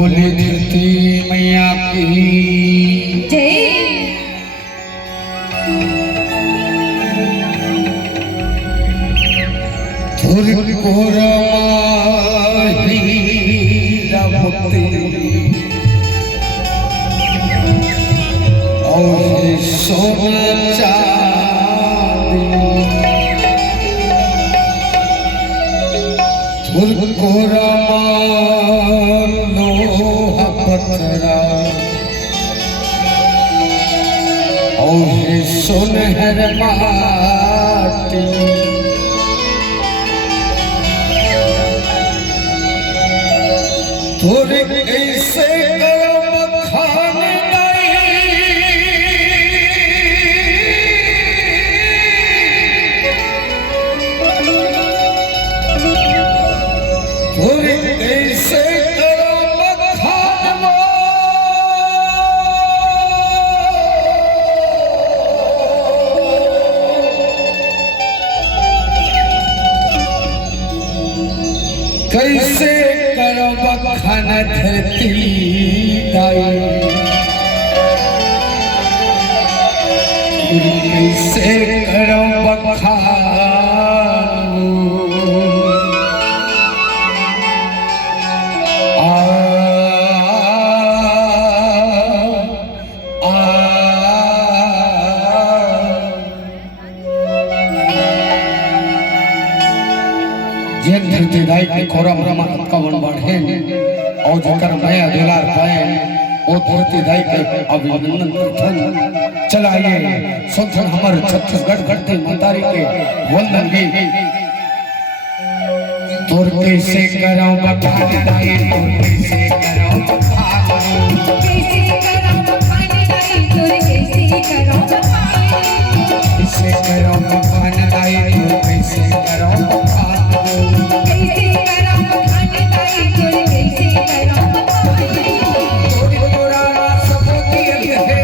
बोले धरती मैया की जय। धुर कोरा भक्ति और सोना चांदी धुर कोरा लोहा पत्थरा और सुनहर माटी थोड़े ऐसे बखान थोड़े ऐसे बखान कैसे करो बखान धरती दाई कैसे करो बखान जेन धरती दाई के खोरा ब्रह्मा कवन बढ़े और जकर माया दुलार पाए ओ धरती दाई के अभिनंदन करथन। चलाइए सुनथन हमारे छत्तीसगढ़ घटती मतारी के वंदन गीत। तोर कैसे करो बखान दाई तोर कैसे करो बखान कैसे करो बखान दाई तोर कैसे करो बखान कैसे करो बखान दाई तोर कैसे करो बखान कैसे करो बखान दाई तोर कैसे करो बखान तोर कोरा सबकी है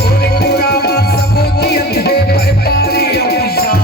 तोर कोरा सबकी है व्यापारी अभिषा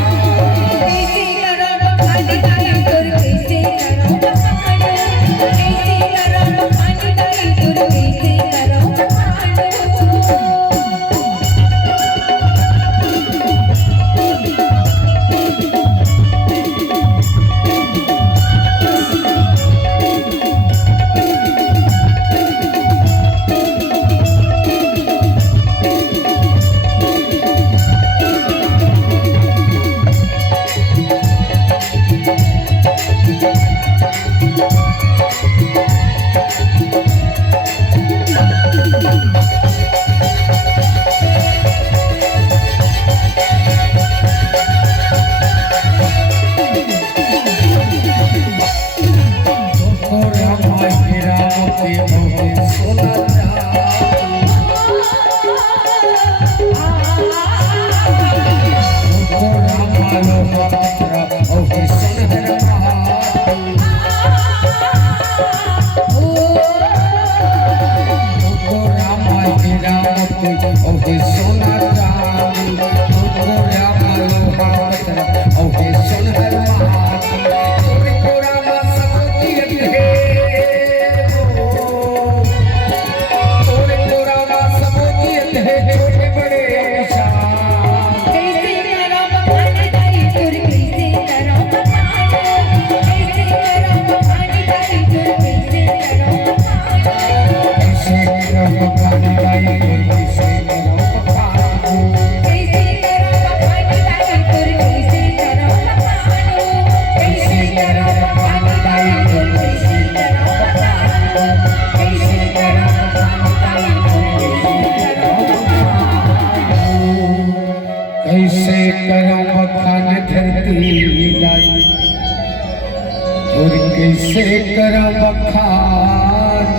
कैसे करो बखान दाई तोर कैसे करो बखान कैसे करो बखान दाई तोर कैसे करो बखान कैसे करो बखान धरती दाई और कैसे करो बखान